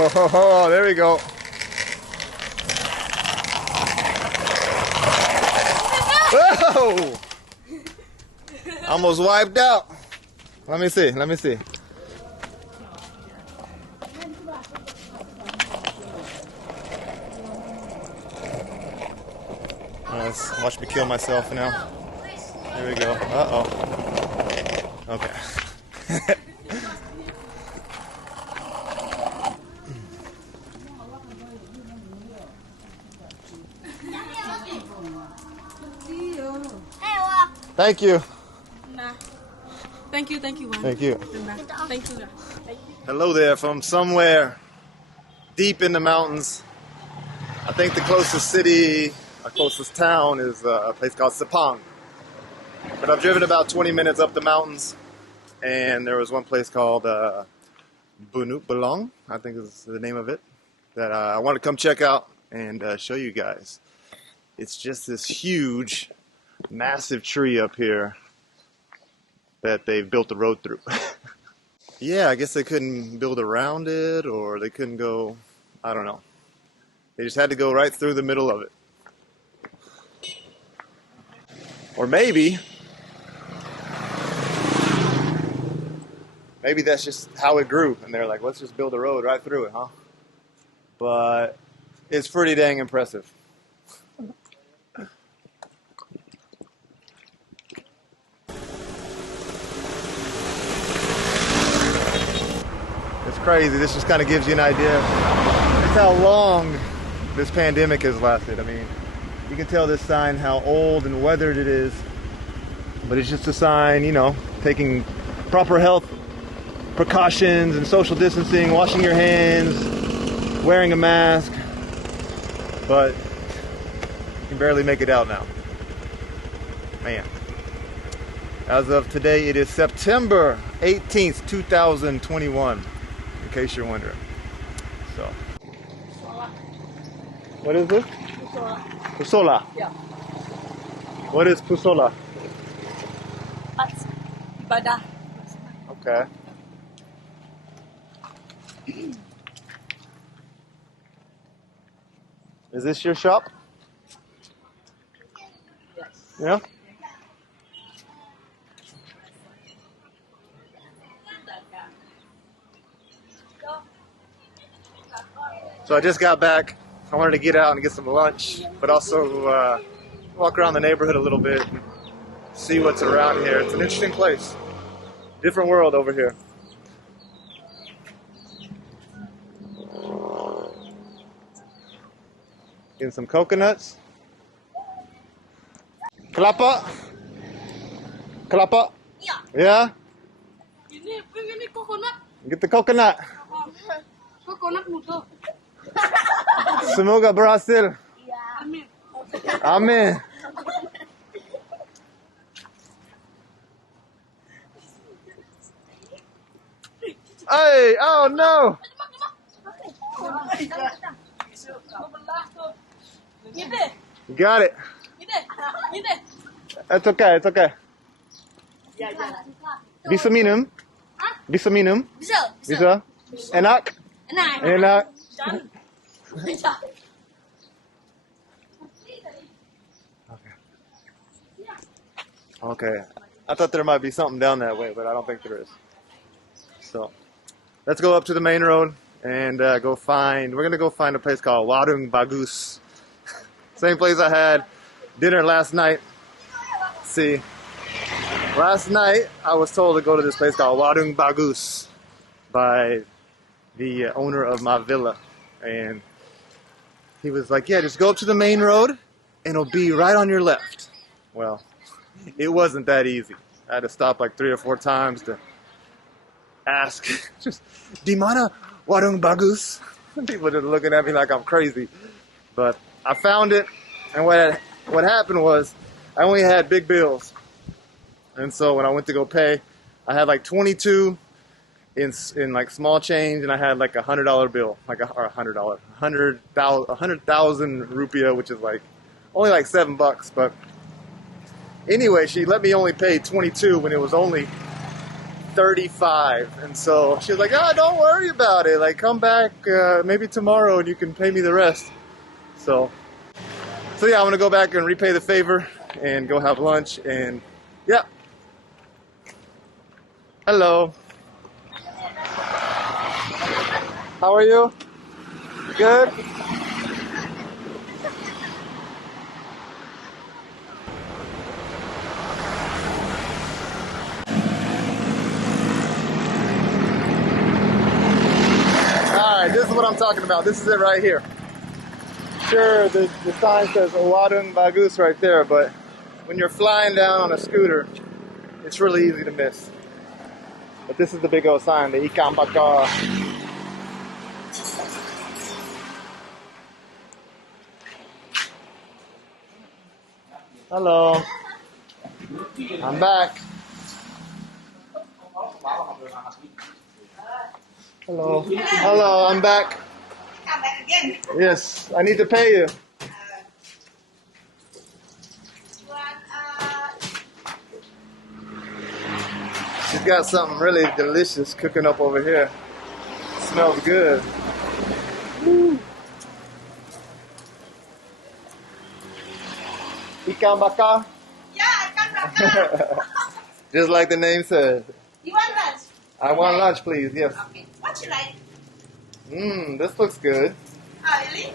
Oh, there we go. Whoa! Almost wiped out. Let me see. Let me see. Let's watch me kill myself now. There we go. Uh-oh. Okay. Thank you. Thank you, thank you. Thank you. Thank you. Hello there from somewhere deep in the mountains. I think the closest city, our closest town is a place called Sepang. But I've driven about 20 minutes up the mountains, and there was one place called Bunut Belong, I think is the name of it, that I want to come check out and show you guys. It's just this huge, massive tree up here that they've built the road through. Yeah, I guess they couldn't build around it, or they couldn't go, I don't know. They just had to go right through the middle of it. Or maybe that's just how it grew, and they're like, let's just build a road right through it, huh? But it's pretty dang impressive. It's crazy. This just kind of gives you an idea. It's how long this pandemic has lasted. I mean, you can tell this sign how old and weathered it is, but it's just a sign, you know, taking proper health precautions and social distancing, washing your hands, wearing a mask, but you can barely make it out now. Man. As of today, it is September 18th, 2021, in case you're wondering. So, what is this? Pusola. Yeah. What is Pusola? That's ibadah. Okay. Is this your shop? Yes. Yeah? So I just got back. I wanted to get out and get some lunch, but also walk around the neighborhood a little bit, see what's around here. It's an interesting place. Different world over here. Getting some coconuts. Kelapa? Kelapa? Yeah. Yeah? Ini coconut. Get the coconut. Coconut muda. Semoga berhasil. Yeah. Amin. Amin. Hey, oh no. You got it. It's okay, it's okay. Bisa minum? Bisa minum? Bisa? Enak? Enak. Okay. I thought there might be something down that way, but I don't think there is. So, let's go up to the main road and we're going to go find a place called Warung Bagus. Same place I had dinner last night. See, last night I was told to go to this place called Warung Bagus by the owner of my villa. And he was like, yeah, just go up to the main road and it'll be right on your left. Well, it wasn't that easy. I had to stop like 3 or 4 times to ask, just, di mana warung bagus? People just looking at me like I'm crazy. But I found it, and what happened was, I only had big bills. And so when I went to go pay, I had like 22 in like small change, and I had like $100 bill, like or $100, 100,000 rupiah, which is like only like $7. But anyway, she let me only pay 22 when it was only $35. And so she was like, oh, don't worry about it. Like, come back maybe tomorrow and you can pay me the rest. So yeah, I'm gonna go back and repay the favor and go have lunch. And yeah. Hello. How are you? Good? Alright, this is what I'm talking about. This is it right here. Sure, the sign says warung bagus right there, but when you're flying down on a scooter, it's really easy to miss. But this is the big old sign, the ikan bakar. Hello. I'm back. Hello. Hello, I'm back. Come back again. Yes, I need to pay you. She's got something really delicious cooking up over here. Smells good. Woo. Ikan bakar? Yeah, I can bakar. Just like the name says. You want lunch? I want lunch, please. Yes. Okay. What you like? This looks good. Oh, really?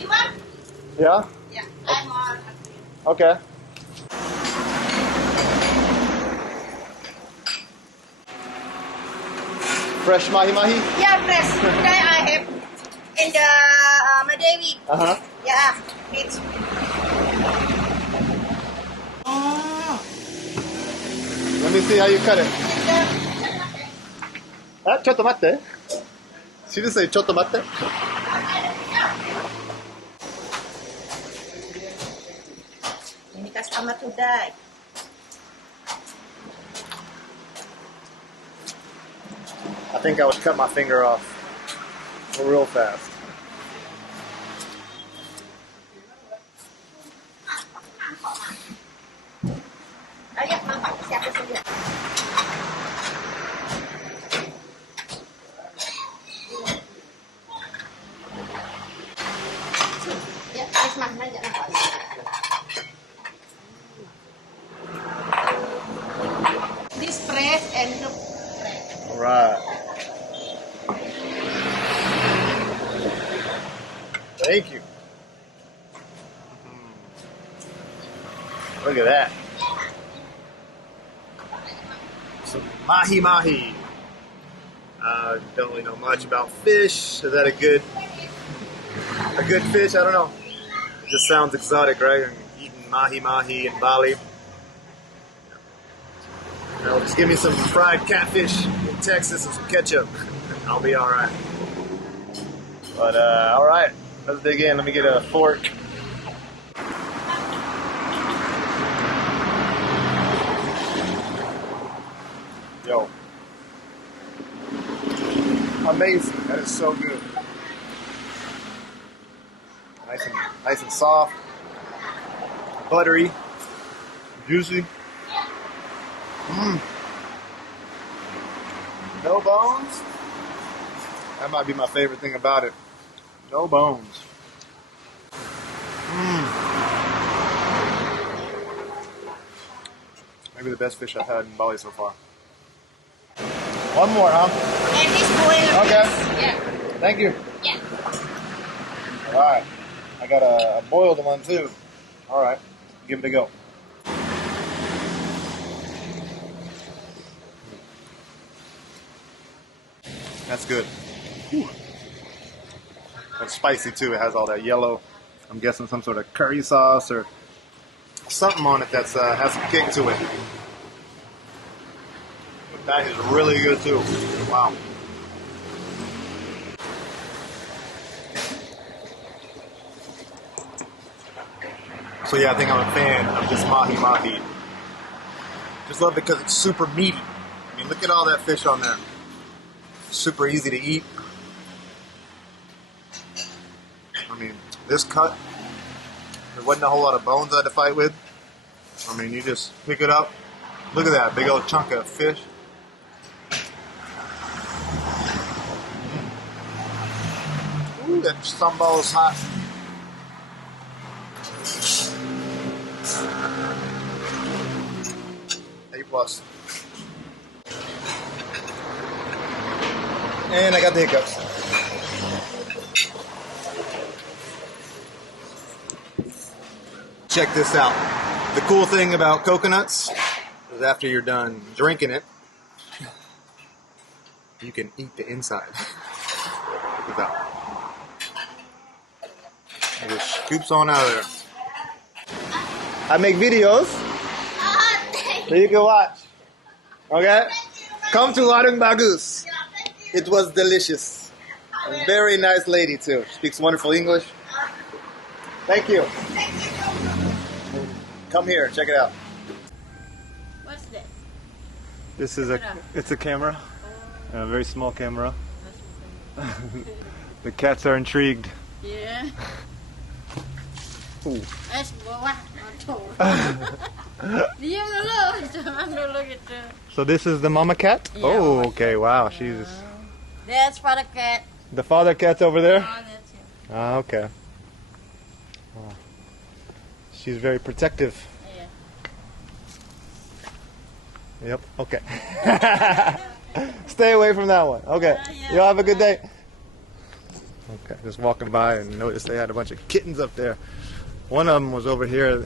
You want? Yeah? Yeah, I'm on. Okay. Fresh mahi mahi? Yeah, fresh. Today I have in the Madawi. Uh-huh. Yeah, it's. Let me see how you cut it. Ah, chotto matte. She just say chotto matte. Ini customer today. I think I would cut my finger off real fast. Ayah, makan siapa saja. Ya, es más, aja nampak. This press and look. All right. Thank you. Look at that. Some mahi mahi. Don't really know much about fish. Is that a good fish? I don't know. It just sounds exotic, right? I'm eating mahi mahi in Bali. Now just give me some fried catfish in Texas and some ketchup. I'll be all right. But all right, let's dig in. Let me get a fork. Yo. Amazing. That is so good. Nice and soft. Buttery. Juicy. No bones. That might be my favorite thing about it. No bones. Maybe the best fish I've had in Bali so far. One more, huh? And this boil. Okay. Yeah. Thank you. Yeah. All right. I got a boiled one too. All right. Give it a go. That's good. Whew. That's spicy too. It has all that yellow. I'm guessing some sort of curry sauce or something on it that's has some kick to it. That is really good too. Wow. So yeah, I think I'm a fan of this mahi mahi. Just love it because it's super meaty. I mean, look at all that fish on there. Super easy to eat. I mean, this cut, there wasn't a whole lot of bones I had to fight with. I mean, you just pick it up. Look at that big old chunk of fish. That sambal's hot. A plus. And I got the hiccups. Check this out. The cool thing about coconuts is after you're done drinking it, you can eat the inside. Check this out. It just scoops on out of there. I make videos so you can watch. Okay? Come to Warung Bagus. It was delicious. A very nice lady too. Speaks wonderful English. Thank you. Come here, check it out. What's that? This is it's a camera, a very small camera. The cats are intrigued. Yeah. Ooh. Es bawah. Diam dulu, jangan dulu gitu. So this is the mama cat? Yeah, Oh, mama okay, wow, she's... That's for the cat. The father cat's over there? Oh, that's him. Ah, okay. Oh. She's very protective. Yeah. Yep, okay. Stay away from that one. Okay, Yeah. y'all have a good day. Okay, just walking by and noticed they had a bunch of kittens up there. One of them was over here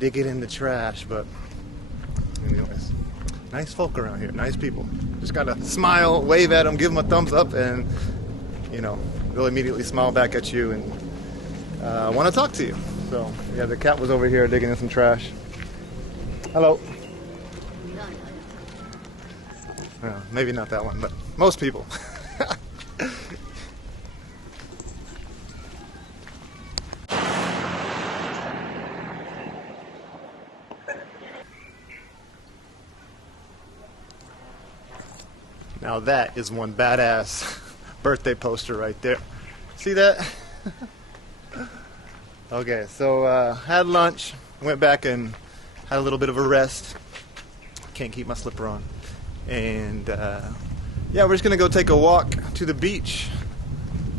digging in the trash, but anyways, nice folk around here, nice people. Just gotta smile, wave at them, give them a thumbs up, and you know, they'll immediately smile back at you and want to talk to you. So yeah, the cat was over here digging in some trash. Hello. Maybe not that one, but most people. Now that is one badass birthday poster right there. See that? Okay, so had lunch, went back and had a little bit of a rest. Can't keep my slipper on. And yeah, we're just gonna go take a walk to the beach.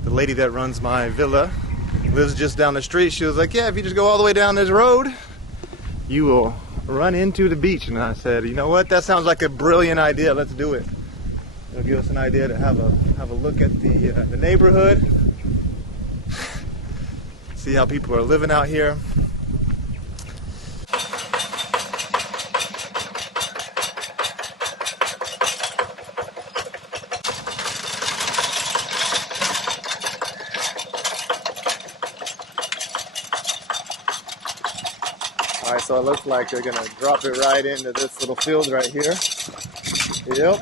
The lady that runs my villa lives just down the street. She was like, yeah, if you just go all the way down this road, you will run into the beach. And I said, you know what, that sounds like a brilliant idea, let's do it. It'll give us an idea to have a look at the neighborhood, see how people are living out here. All right, so it looks like they're gonna drop it right into this little field right here. Yep.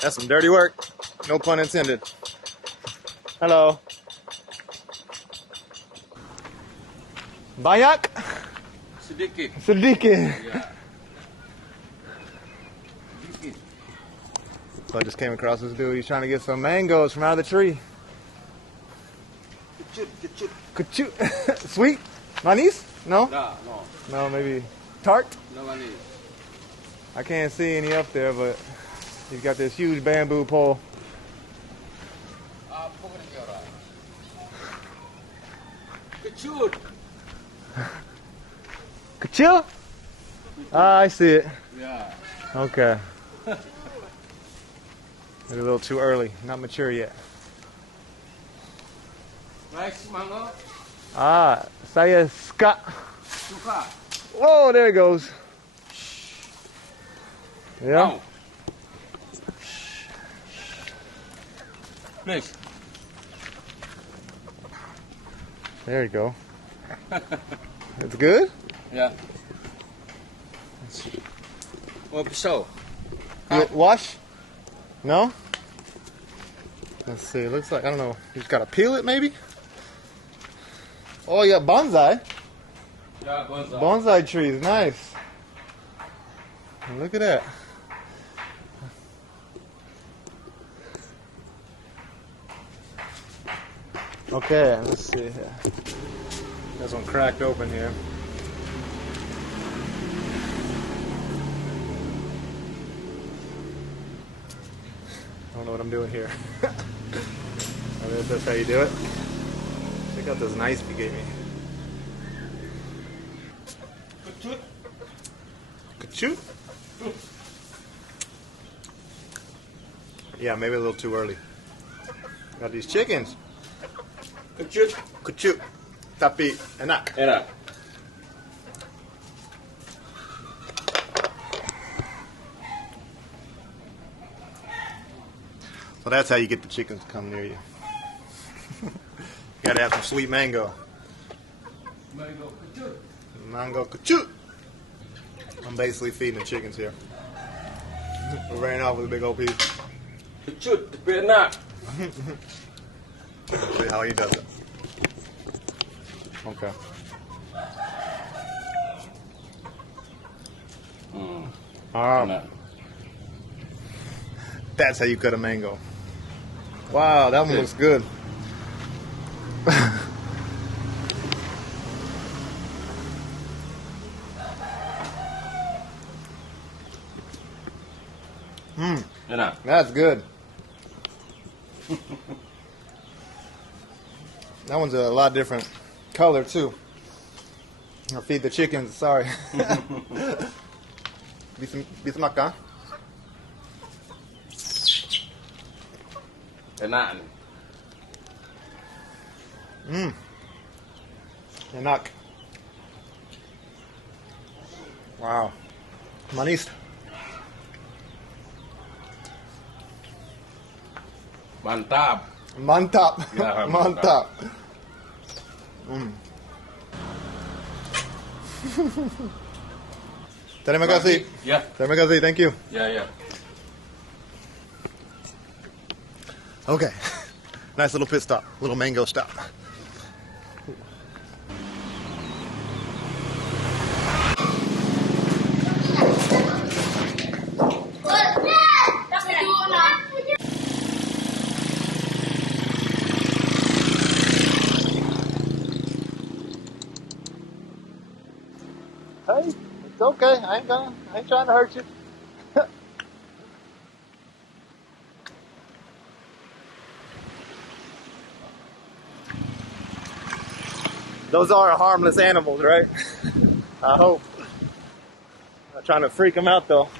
That's some dirty work. No pun intended. Hello. Banyak? Sedikit. Sedikit. Yeah. So I just came across this dude. He's trying to get some mangoes from out of the tree. Kecut. Kuchu. Sweet? Manis? No? No. No, maybe tart? No money. I can't see any up there, but he's got this huge bamboo pole. Kecut. Kuchu? Ah, I see it. Yeah. Okay. Maybe a little too early. Not mature yet. Rice mango. Ah, saya suka. Suka. Whoa, there it goes. Yeah. Ow. Please. There you go. It's good? Yeah. Oh, pisau. You wash? No? Let's see. It looks like, I don't know. You just gotta peel it maybe? Oh, yeah, bonsai. Yeah, bonsai. Bonsai trees, nice. Look at that. Okay, let's see here. There's one cracked open here. I don't know what I'm doing here. I guess that's how you do it. Check out this knife he gave me. Ka-choot. Yeah, maybe a little too early. Got these chickens. Kecil. Ka-choot. Tapi enak. Enak. So that's how you get the chickens to come near you. You gotta have some sweet mango. Mango kecil. Mango ka-choot. I'm basically feeding the chickens here. We ran off with a big old piece. Kecil, tapi enak. See how he does it. Okay. Enak. That's how you cut a mango. Wow, that one looks good. Enak. That's good. That one's a lot different color too. I'll feed the chickens. Sorry. Bisa makan? Enak nih. Enak. Wow. Manis. Mantap. Mantap. Ya, Mantap. Terima kasih. Ya, Terima kasih. Thank you. ya, ya. Okay. Nice little pit stop. Little mango stop. Hey, it's okay. I ain't trying to hurt you. Those are harmless animals, right? I hope. Not trying to freak them out though.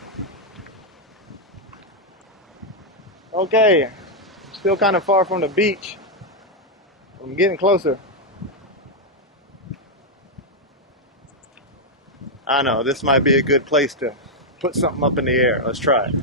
Okay, still kind of far from the beach. I'm getting closer. I know, this might be a good place to put something up in the air. Let's try it.